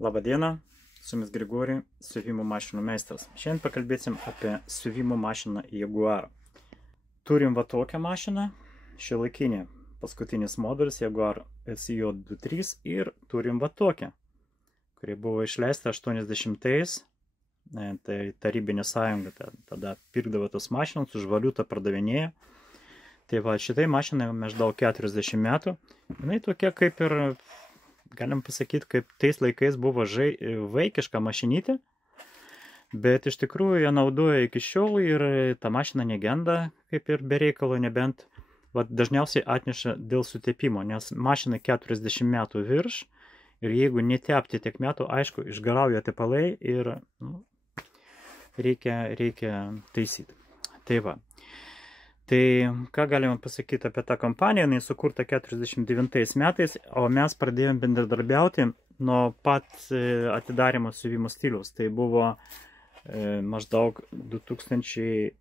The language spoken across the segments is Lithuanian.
Labą dieną, su jumis Grigori, siuvimo mašinų meistras. Šiandien pakalbėsim apie siuvimo mašiną Jaguar. Turim va tokią mašiną, šiuolaikinė, paskutinis modelis Jaguar SJ23 ir turim va tokią, kuri buvo išleista 80-ais, tai Tarybinė sąjunga tada pirkdavo tos mašinas, už valiutą pardavinėjo. Tai va šitai mašinai maždaug 40 metų, jinai tokia kaip ir galim pasakyti, kaip tais laikais buvo vaikiška mašinytė, bet iš tikrųjų ją naudoja iki šiol ir ta mašina negenda, kaip ir be reikalo, nebent dažniausiai atneša dėl sutepimo, nes mašina 40 metų virš ir jeigu netepti tiek metų, aišku, išgarauja tepalai ir reikia taisyti. Tai va. Tai ką galima pasakyti apie tą kompaniją, jinai sukurta 49 metais, o mes pradėjome bendradarbiauti nuo pat atidarimo siuvimo stiliaus. Tai buvo maždaug 2010.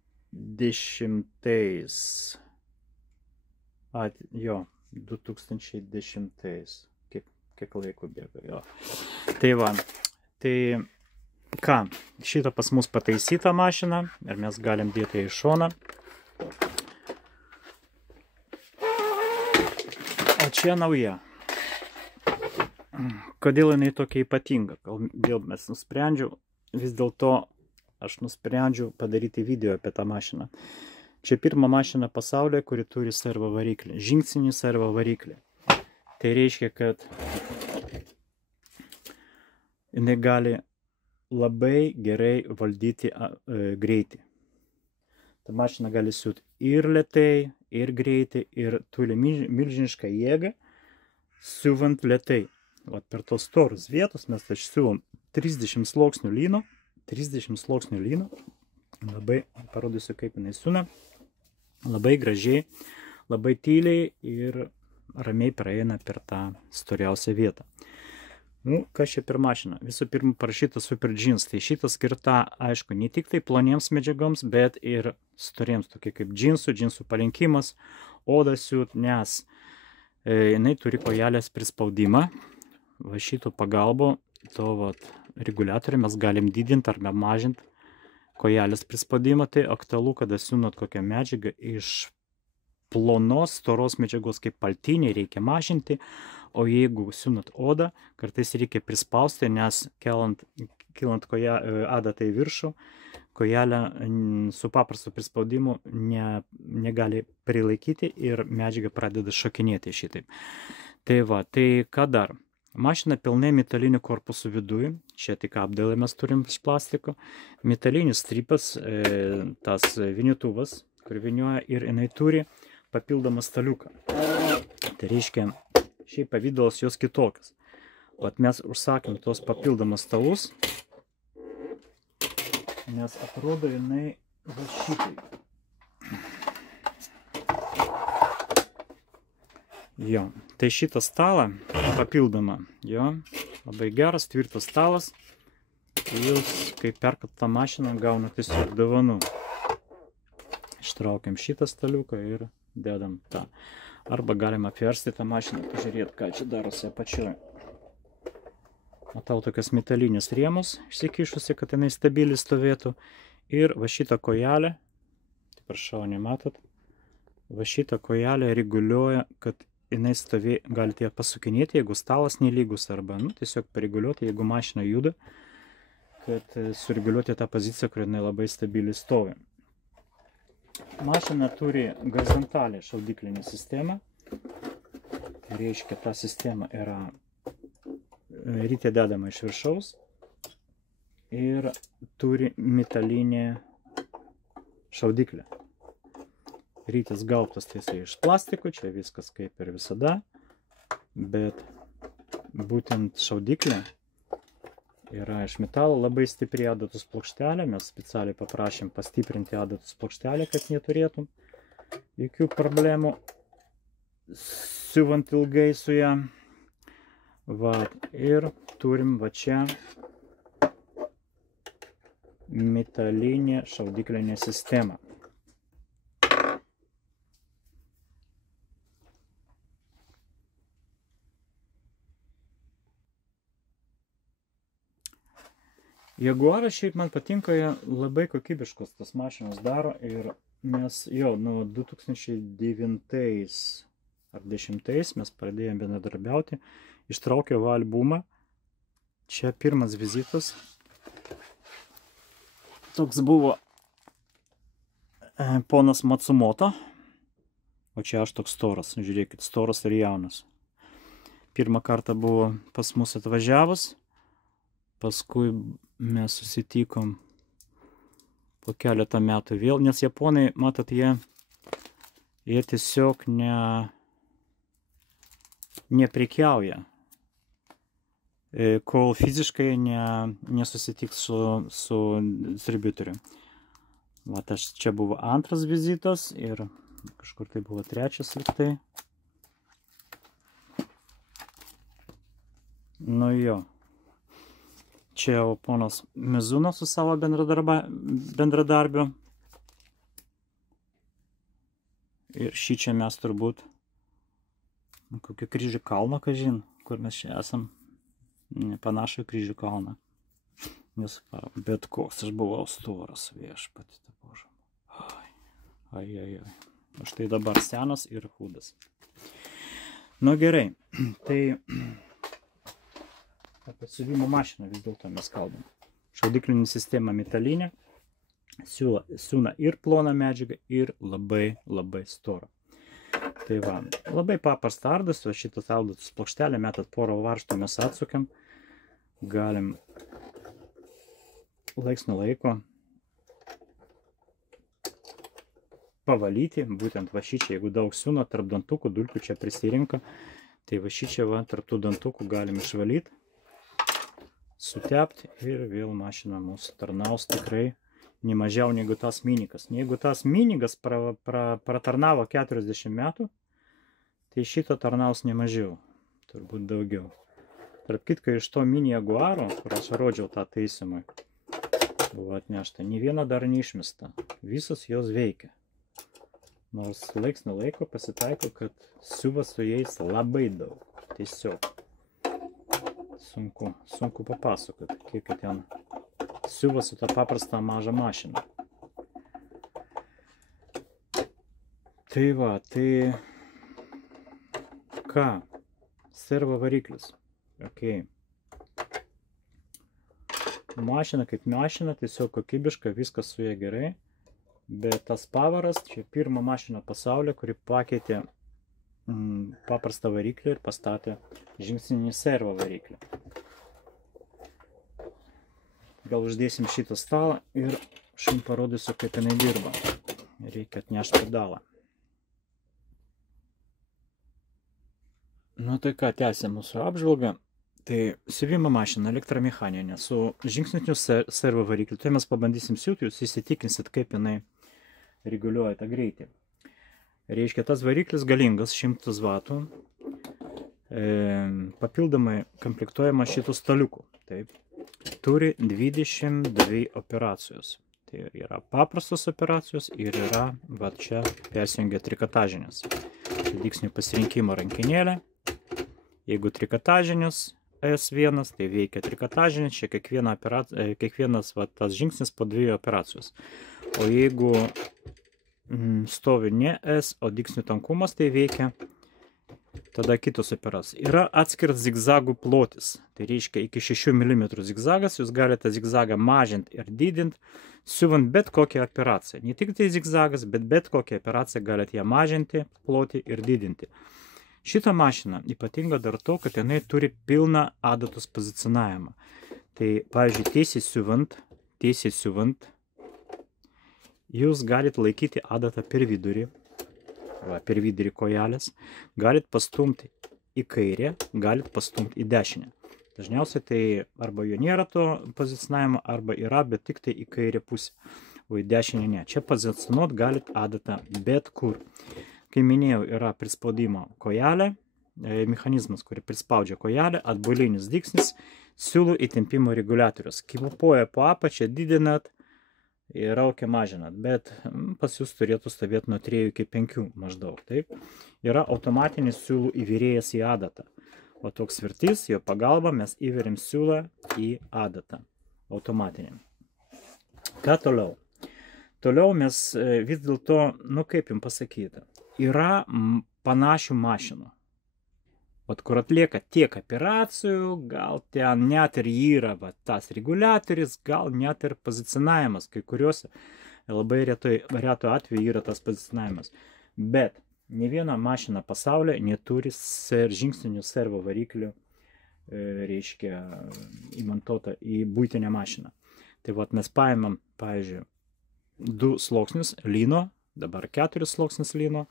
2010. Kiek laiko bėga, jo. Tai va, tai ką, šitą pas mus pataisytą mašiną ir mes galim dėti į šoną. O čia nauja. Kodėl jinai tokia ypatinga? Kodėl mes vis dėlto aš nusprendžiau padaryti video apie tą mašiną. Čia pirma mašina pasaulyje, kuri turi servo variklį. Žingsninį servo variklį. Tai reiškia, kad jinai gali labai gerai valdyti greitį. Ta mašina gali siūti ir lėtai, ir greitai, ir turi milžinišką jėgą, siuvant lėtai. Vat per tos storus vietos mes siuvom 30 sluoksnių lyno. 30 sluoksnių lyno. Labai parodysiu, kaip jinai siūna. Labai gražiai, labai tyliai ir ramiai praeina per tą storiausią vietą. Kas čia per mašiną? Visų pirma parašyta Super Jeans. Tai šitą skirta, aišku, ne tik tai ploniems medžiagoms, bet ir storiems, tokie kaip džinsų palinkimas, odą siūt, nes jinai turi kojelės prispaudimą. Va šito pagalbo, to reguliatorių mes galim didinti arba mažinti kojelės prispaudimą. Tai aktualu, kada siūnat kokią medžiagą iš plonos, storos medžiagos kaip paltiniai reikia mažinti, o jeigu siūnat odą, kartais reikia prispausti, nes kilant adatai viršų, kojelė su paprastu prispaudimu negali prilaikyti ir medžiaga pradeda šokinėti šitaip. Tai va, tai ką dar? Mašina pilnai metaliniu korpusu viduje, čia tik apdailą mes turim iš plastiko, metalinis strypas, tas vinietuvas, kur vinioja ir jinai turi papildomą staliuką. Tai reiškia, šiaip pavydalas jos kitokias. Vat mes užsakėm tos papildomus stalus, nes atrodo jinai va šitai. Jo, tai šitą stalą papildomą, jo, labai geras, tvirtas stalas. Jūs, kai perkat tą mašiną, gauna tiesiog dovanų. Ištraukiam šitą staliuką ir dedam tą. Arba galima apversti tą mašiną, pažiūrėti, ką čia darosi apačioje. Matau tokias metalinius rėmus išsikišusi, kad jinai stabiliai stovėtų. Ir va šitą kojelę, tai prašau, nematot, va šitą kojelę reguliuoja, kad jinai galite ją pasukinėti, jeigu stalas nelygus, arba tiesiog pareguliuoti, jeigu mašina juda, kad sureguliuoti tą poziciją, kur jinai labai stabiliai stovi. Mašina turi horizontalę šaudiklinę sistemą. Tai reiškia, ta sistema yra rytė dedama iš viršaus ir turi metalinę šaudiklę. Rytis gaubtas tiesiai iš plastiko, čia viskas kaip ir visada, bet būtent šaudiklė yra iš metalo, labai stipri adatos plokštelė, mes specialiai paprašėm pastiprinti adatos plokštelę, kad neturėtum jokių problemų siuvant ilgai su ją. Va, ir turim va čia metalinę šaudiklinę sistemą. Jaguaras šiaip man patinka, labai kokybiškos tas mašinos daro ir mes jau nuo 2009 ar 10 mes pradėjome bendradarbiauti, ištraukiau albumą, čia pirmas vizitas, toks buvo ponas Matsumoto, o čia aš toks storas, žiūrėkit, storas ir jaunas. Pirmą kartą buvo pas mus atvažiavus, paskui mes susitikom po keletą metų vėl, nes japonai, matot, jie tiesiog neprekiauja, kol fiziškai nesusitiks su distributoriu. Vat čia buvo antras vizitas ir kažkur tai buvo trečias liktai. Nu jo. Čia jau ponas Mizuno su savo bendradarbiu. Ir šį čia mes turbūt kokį kryžių kalną, kažin, kur mes čia esam. Nepanašu į kryžių kalną. Bet koks aš buvau storas, viešpati, bože. Ai. O štai dabar senas ir hudas. Nu gerai, tai apie siuvimo mašiną vis dėlto mes kalbam. Šaudiklinė sistema metalinė, siūna ir ploną medžiagą, ir labai storą. Tai va, labai paprasta ardas, o šitas ardas plokštelę metat porą varžtų mes atsukiam, galim laiks nuo laiko pavalyti, būtent va šičia, jeigu daug siūno, tarp dantukų, dulkių čia prisirinka, tai va šičia va, tarp tų dantukų galim išvalyti, sutepti ir vėl mašina mūsų tarnaus tikrai ne mažiau negu tas minigas. Jeigu tas minigas pratarnavo 40 metų, tai šito tarnaus ne mažiau, turbūt daugiau. Tarp kitko, iš to mini Jaguaro, kur aš rodžiau tą taisymą, buvo atnešta, nė viena dar neišmesta, visos jos veikia. Nors laiks nuo laiko pasitaiko, kad siuva su jais labai daug, tiesiog. Sunku papasakoti, kiek ten siuva su tą paprastą mažą mašiną. Tai va, tai ką? Servo variklis. Okay. Mašina kaip mašina, tiesiog kokybiška, viskas su ja gerai. Bet tas pavaras, čia pirma mašina pasaulyje, kuri pakeitė paprastą variklį ir pastatė žingsninį servo variklį. Gal uždėsim šitą stalą ir aš jums parodysiu, kaip jinai dirba. Reikia atnešti pedalą. Nu tai ką, tęsėm mūsų apžvalgą. Tai siuvimo mašina elektromechaninė su žingsniniu servo varikliu. Tai mes pabandysim siūti, jūs įsitikinsit, kaip jinai reguliuoja tą greitį. Reiškia, tas variklis galingas 100 vatų, papildomai komplektuojama šitų staliukų. Taip. Turi 22 operacijos. Tai yra paprastos operacijos ir yra, va čia persijungia trikotažinės. Čia dygsnių pasirinkimo rankinėlė. Jeigu trikotažinės S1, tai veikia trikotažinės, čia kiekvienas va, tas žingsnis po 2 operacijos. O jeigu stovi ne S, o dygsnių tankumas, tai veikia tada kitos operacijos. Yra atskiras zigzagų plotis. Tai reiškia, iki 6 mm zigzagas, jūs galite zigzagą mažinti ir didinti, siuvant bet kokią operaciją. Ne tik tai zigzagas, bet kokią operaciją galite ją mažinti, ploti ir didinti. Šitą mašiną ypatinga dar to, kad jinai turi pilną adatos pozicionavimą. Tai, pavyzdžiui, tiesiai siuvant, jūs galite laikyti adatą per vidurį, kojelės, galite pastumti į kairę, galite pastumti į dešinę. Dažniausiai tai arba jo nėra to pozicionavimo, arba yra, bet tik tai į kairę pusę, o į dešinę ne. Čia pozicionuot galite adatą bet kur. Kai minėjau, yra prispaudimo kojelė, mechanizmas, kuri prispaudžia kojelę, atbulinis dygsnis, siūlų įtempimo reguliatorius. Kvėpuoja po apačią, didinat ir raukia mažinat, bet pas jūs turėtų stovėti nuo 3 iki 5 maždaug. Taip. Yra automatinis siūlų įvirėjas į adatą. O toks svirtys, jo pagalba mes įveriam siūlą į adatą. automatiniam. Ką toliau? Toliau mes vis dėlto, nu kaip jums pasakyti, yra panašių mašinų. Vat kur atlieka tiek operacijų, gal ten net ir yra tas reguliatorius, gal net ir pozicionavimas, kai kuriuose labai reto atveju yra tas pozicionavimas. Bet ne viena mašina pasaulyje neturi žingsninių servo variklių, reiškia, įmontuota į buitinę mašiną. Tai vat mes paimam, pavyzdžiui, 2 sluoksnius lino, dabar 4 sluoksnius lino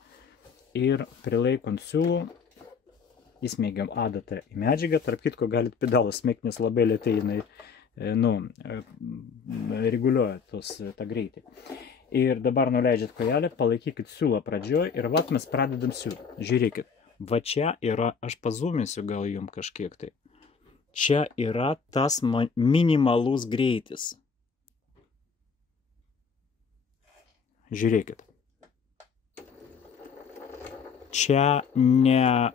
ir prilaikant siūlų įsmeigiam adatą į medžiagą. Tarp kitko galit pedalą smėgti, nes labai lėtai jinai reguliuoja tą greitį. Ir dabar nuleidžiat kojelę, palaikykit siūlą pradžioj ir vat mes pradedam siūlą. Žiūrėkit, va čia yra, aš pazūminsiu gal jums kažkiek tai. Čia yra tas minimalus greitis. Žiūrėkit. Čia ne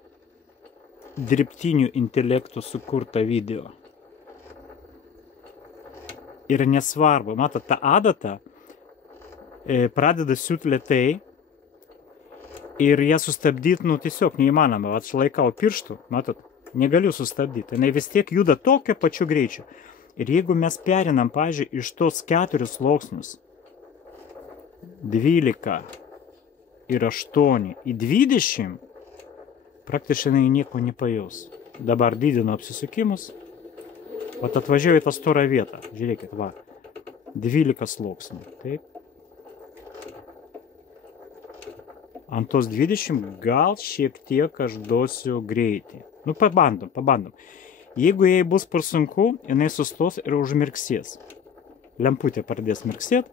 dirbtinių intelektų sukurta video. Ir nesvarbu, matot, ta adata pradeda siūt lėtai ir ją sustabdyti, nu, tiesiog neįmanoma. Vat aš laikau pirštų, matot, negaliu sustabdyti. Jinai vis tiek juda tokio pačiu greičiu. Ir jeigu mes perinam, pavyzdžiui, iš tos 4 sluoksnius 12 ir 8 į 20, praktiškai nieko nepajaus. Dabar didinu apsisukimus. Vat atvažiuoju į tą storą vietą. Žiūrėkit, va. 12 sluoksnių. Taip. Ant tos 20 gal šiek tiek aš duosiu greitį. Nu, pabandom. Jeigu jai bus per sunku, jinai sustos ir užmirksės. Lemputė pradės mirksėt.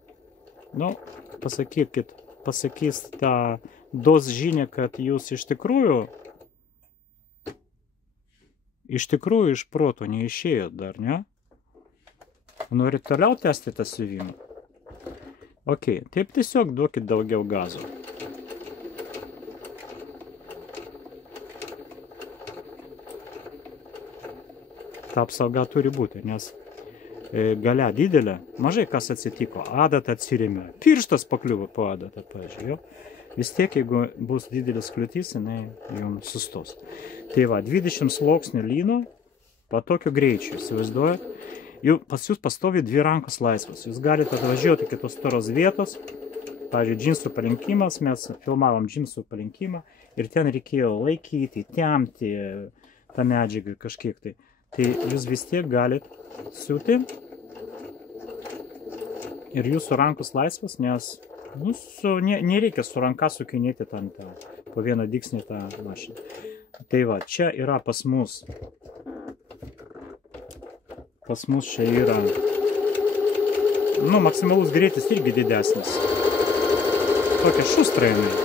Nu, pasakys tą duos žinią, kad jūs iš tikrųjų iš proto neišėjot dar, ne? Norit toliau tęsti tą siuvimą? Ok, taip tiesiog duokit daugiau gazo. Ta apsauga turi būti, nes galia didelė, mažai kas atsitiko, adata atsirėmė, pirštas pakliuvo po adatą, pažiūrėjau. Vis tiek, jeigu bus didelis kliūtis, jinai jums sustos. Tai va, 20 sluoksnių lyno, po tokiu greičiu, įsivaizduojat, pas jūs pastovi 2 rankos laisvos. Jūs galite atvažiuoti kitos storos vietos, pavyzdžiui, džinsų palinkimas, mes filmavom džinsų palinkimą ir ten reikėjo laikyti, tempti tą medžiagą kažkiek tai. Tai jūs vis tiek galit siūti ir jūsų rankos laisvos, nes nereikia su ranka sukinėti ten po vieną dygsnį tą mašiną. Tai va, čia yra pas mus čia yra, nu, maksimalus greitis irgi didesnis. Tokia šustra jinai.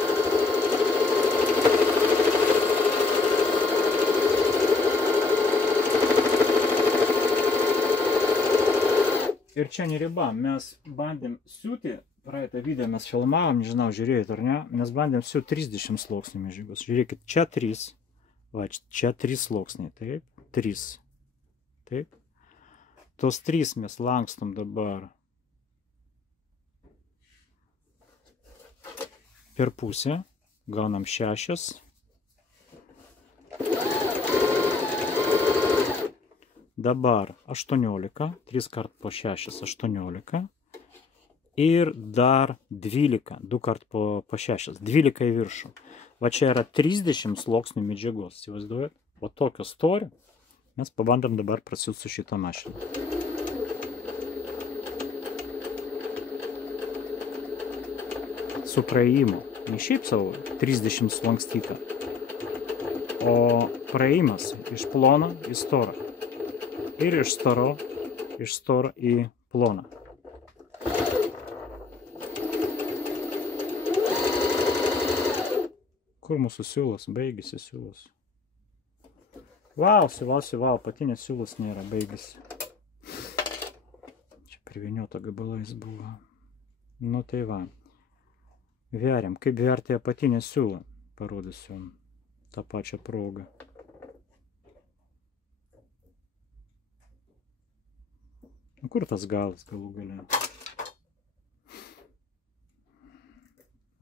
Ir čia neriba, mes bandėm siūti, praeitą video mes filmavom, nežinau, žiūrėjot ar ne, mes bandėm siūti 30 sluoksnių medžiagos. Žiūrėkit, čia 3, va, čia 3 sluoksniai, taip, 3, taip. Tos 3 mes lankstom dabar per pusę, gaunam 6. Dabar 18, 3 kart po 6, 18. Ir dar 12, 2 kart po 6, 12 į viršų. Va čia yra 30 sluoksnių medžiagos, įsivaizduojat? O tokio storio mes pabandom dabar prasiūt su šitą mašiną. Su praėjimu. Ne šiaip savo 30 slankstyta, o praėjimas iš plono į storą. Ir iš storo į ploną. Kur mūsų siūlas? Baigėsi siūlas. Vau, patinės siūlas nėra, baigėsi. Čia priviniota gabalais buvo. Nu tai va. Veriam. Kaip verti apatinę siūlą? Parodysiu tą pačią progą. Kur tas galas galų gale?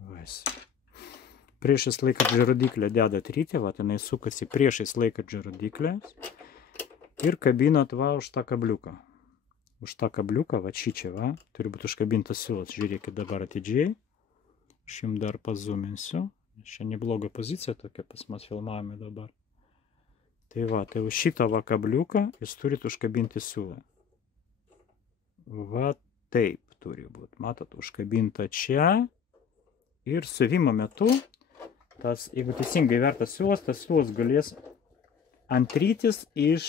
Vais. Priešais laikrodžio rodyklę dedat rytį, va, jinai sukasi priešais laikrodžio rodyklės ir kabinat va už tą kabliuką. Už tą kabliuką, va čia, va, turi būti užkabintas siūlas. Žiūrėkit dabar atidžiai. Aš jums dar pazuminsiu. Čia nebloga pozicija tokia pas mus filmavime dabar. Tai va, tai už šitą va kabliuką jūs turite užkabinti siūlą. Va taip turi būti. Matot, užkabinta čia. Ir siuvimo metu, tas, jeigu teisingai vertas siūlas, tas siūlas galės antrytis iš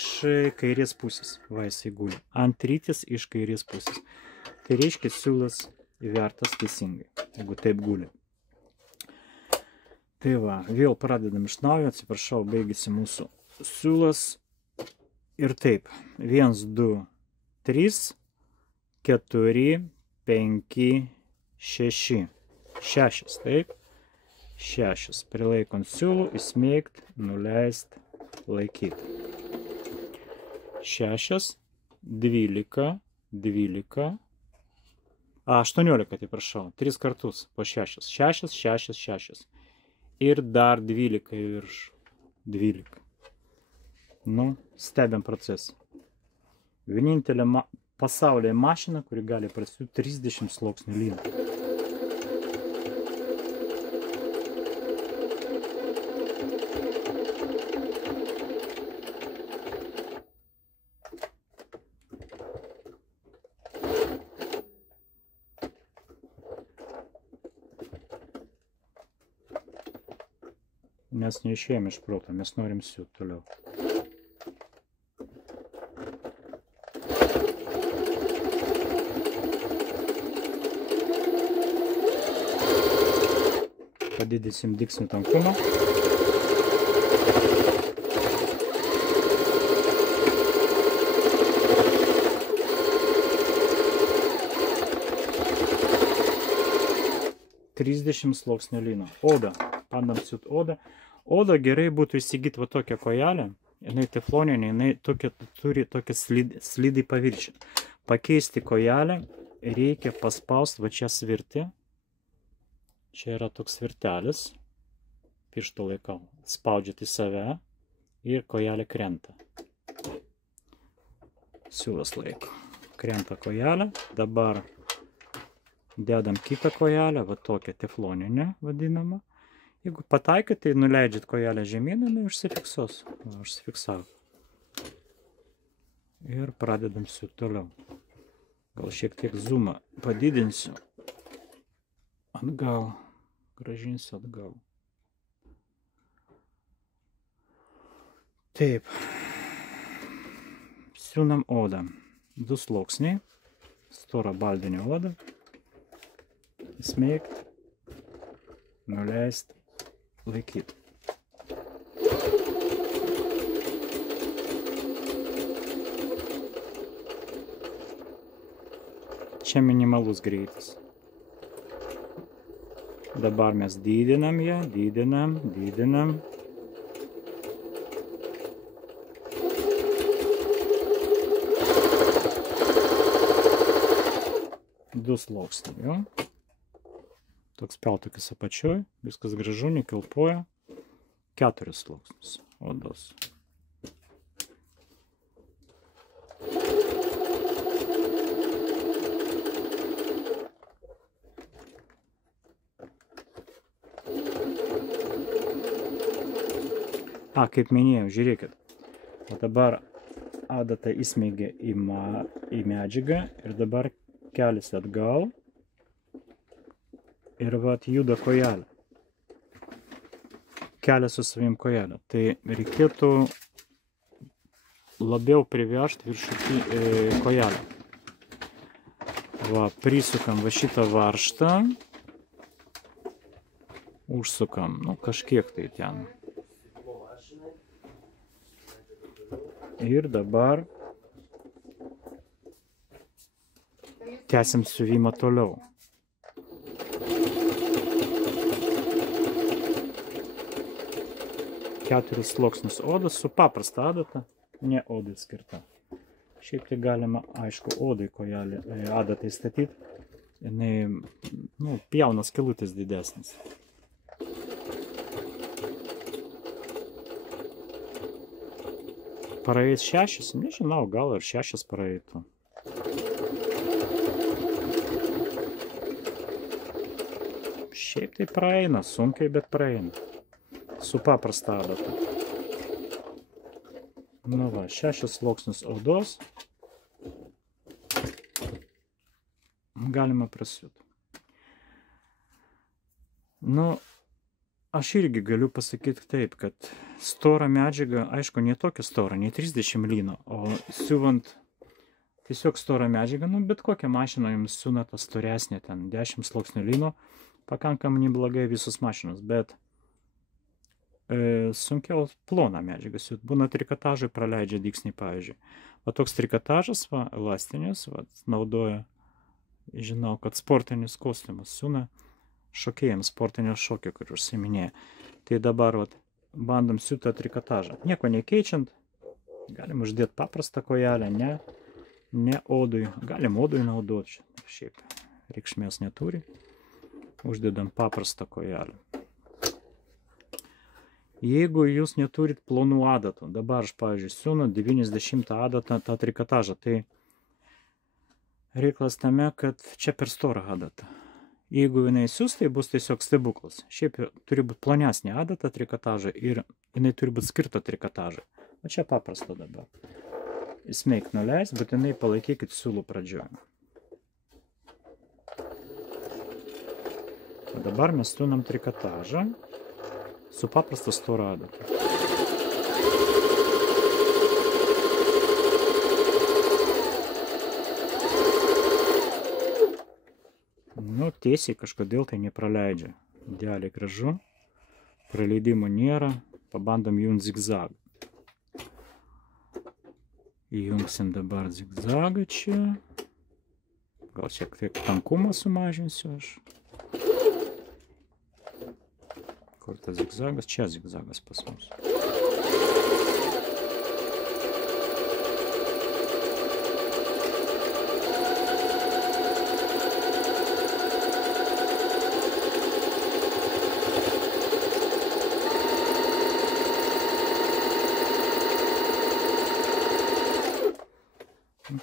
kairės pusės. Va, jisai guli. Antrytis iš kairės pusės. Tai reiškia, siūlas vertas teisingai, jeigu taip guli. Tai va, vėl pradedam iš naujo, atsiprašau, baigėsi mūsų siūlas. Ir taip, 1, 2, 3, 4, 5, 6. 6, taip. 6. Prilaikant siūlų, įsmeigt, nuleist, laikyti. 6, 12, 12. 18, tai prašau. 3 kartus po 6. 6, 6, 6. Ir dar 12 virš 12. Nu, stebėm procesą. Vienintelė pasaulyje mašina, kuri gali prasiūti 30 sluoksnių lyną. Mes neišėjome iš proto, mes norim siūt toliau. Padidinsim dygsnių tankumą. Trisdešimt sluoksnių lyno. Oda. Bandam siūt odą. Oda gerai būtų įsigyti va tokią kojelę. Jinai tefloninė, jinai turi tokią slidį paviršių. Pakeisti kojelę reikia paspausti va čia svirtį. Čia yra toks svirtelis. Piršto laikau. Spaudžiat į save ir kojelė krenta. Siūlas laiko. Krenta kojelė. Dabar dedam kitą kojelę, va tokią tefloninę vadinamą. Jeigu pataikai, tai nuleidžiat kojelę žemyn, jinai užsifiksuos. Užsifiksavo. Ir pradedam siūt toliau. Gal šiek tiek zoomą padidinsiu. Atgal. Grąžinsiu atgal. Taip. Siūnam odą. 2 sluoksniai. Storą baldinę odą. Įsmeigt. Nuleist. Laikyti. Čia minimalus greitis. Dabar mes didinam ją, didinam. Du sluoksniai, jo. Toks peltukis apačioj, viskas gražu, nekilpoja. 4 sluoksnius odos. Kaip minėjau, žiūrėkit. O dabar adatą įsmeigia į medžiagą ir dabar keliasi atgal. Ir vat juda kojelė. Kelia su savim kojelę. Tai reikėtų labiau privežti viršutį kojelę. Va, prisukam va šitą varžtą. Užsukam, nu kažkiek tai ten. Ir dabar tęsim siuvimą toliau. 4 sluoksnius odos su paprasta adata, ne odai skirta. Šiaip tai galima, aišku, odai kojelį adatai statyti. Jinai, pjaunas skylutės didesnis. Praeis 6, nežinau, gal ir 6 praeitų. Šiaip tai praeina, sunkiai, bet praeina. Su paprasta adata. Nu va, 6 sluoksnius odos. Galima prasiūti. Aš irgi galiu pasakyti taip, kad stora medžiaga, aišku, ne tokia stora, ne 30 lyno, o siuvant tiesiog stora medžiaga, bet kokią mašiną jums siūna ta storesnė, ten 10 sluoksnių lyno, pakankamai neblogai visus mašinos, bet sunkiau ploną medžiagą siūt. Būna trikotažai praleidžia dygsnį, pavyzdžiui. O toks trikotažas, elastinis, naudoja, žinau, kad sportinis kostiumas siūna šokėjams sportinio šokio, kur užsiminėja. Tai dabar bandom siūt tą trikotažą. Nieko nekeičiant, galim uždėti paprastą kojelę, ne odui. Galim odui naudoti, šiaip reikšmės neturi. Uždedam paprastą kojelę. Jeigu jūs neturit plonų adatų, dabar aš, pavyzdžiui, siūnu 90 adatą tą trikotažą, tai reikalas tame, kad čia per storą adatą. Jeigu jinai siūs, tai bus tiesiog stebuklas. Šiaip turi būti plonesnė adata trikotažą ir jinai turi būti skirta trikotažą. O čia paprasta dabar. Smeik nuleis, bet jinai palaikykit siūlų pradžioje. O dabar mes siūnam trikotažą su paprasta stora adata. Tiesiai kažkodėl tai nepraleidžia. Idealiai gražu. Praleidimo nėra. Pabandom jungti zigzagą. Įjungsim dabar zigzagą čia. Gal šiek tiek tankumą sumažinsiu aš. Kur tas zigzagas? Čia zigzagas pas mus.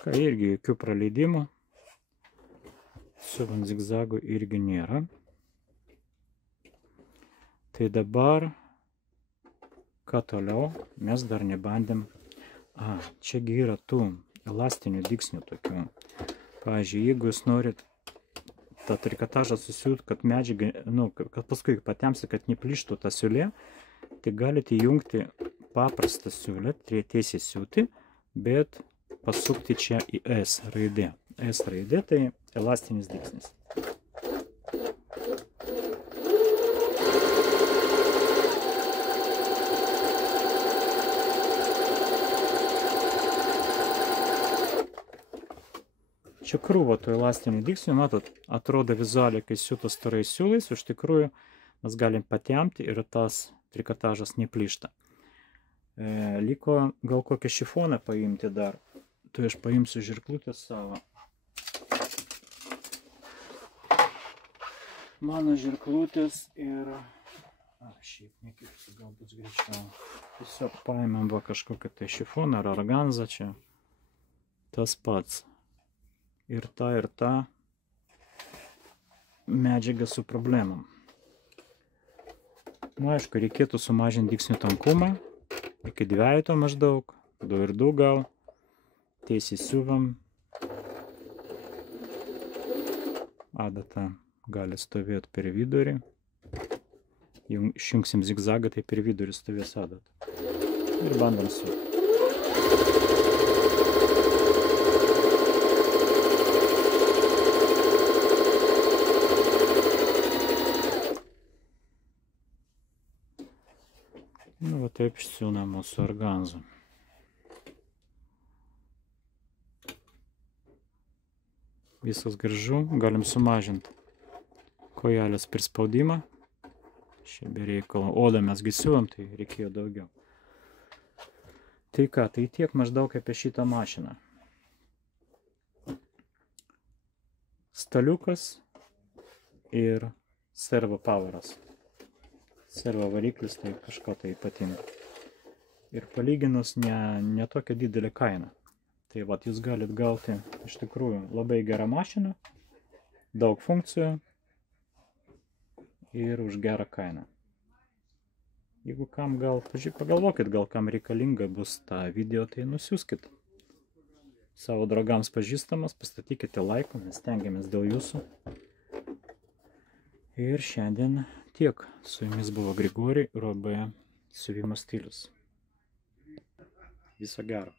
Irgi jokių praleidimų. Siuvant zigzagų irgi nėra. Tai dabar, ką toliau, mes dar nebandėm. Čiagi yra tų elastinių dygsnių tokių. Pavyzdžiui, jeigu jūs norit tą trikotažą susiūt, kad medžiaga, kad paskui patemsi, kad neplyštų tą siūlę, tai galite įjungti paprastą siūlę, tiesiai siūti, bet pasukti čia į S raidę. S raidė tai elastinis dygsnis. Čia krūva tų elastinių dygsnių, matot, atrodo vizualiai, kai siūtas storais siūlais, iš tikrųjų mes galim patempti ir tas trikotažas neplyšta. Liko gal kokią šifoną paimti dar. Tai aš paimsiu žirklutę savo. Mano žirklutės ir... šiaip nekirpsiu, gal bus greičiau. Tiesiog paėmėm kažkokią tai šifoną ar organzą čia. Tas pats. Ir ta medžiaga su problemom. Aišku, reikėtų sumažinti dygsnių tankumą. Iki 2 maždaug. 2,2 gal. Tiesiai siuvam. Adata gali stovėti per vidurį. Išjungsim zigzagą, tai per vidurį stovės adata. Ir bandom siūti. Taip siūna mūsų organzą. Viskas gražu, galim sumažinti kojelės prispaudimą. Šiaip be reikalo. Odą mes gisiuom, tai reikėjo daugiau. Tai ką, tai tiek maždaug apie šitą mašiną. staliukas ir servo poweras. Servo variklis tai kažko tai ypatingo. Ir palyginus ne tokia didelė kaina. Tai vat jūs galit gauti iš tikrųjų labai gerą mašiną, daug funkcijų ir už gerą kainą. Jeigu kam gal, pagalvokit, gal kam reikalinga bus tą video, tai nusiųskit savo draugams pažįstamas, pastatykite laiką, mes stengiamės dėl jūsų. Ir šiandien tiek. Su jumis buvo Grigori ir OB siuvimo stilius. Viso gero.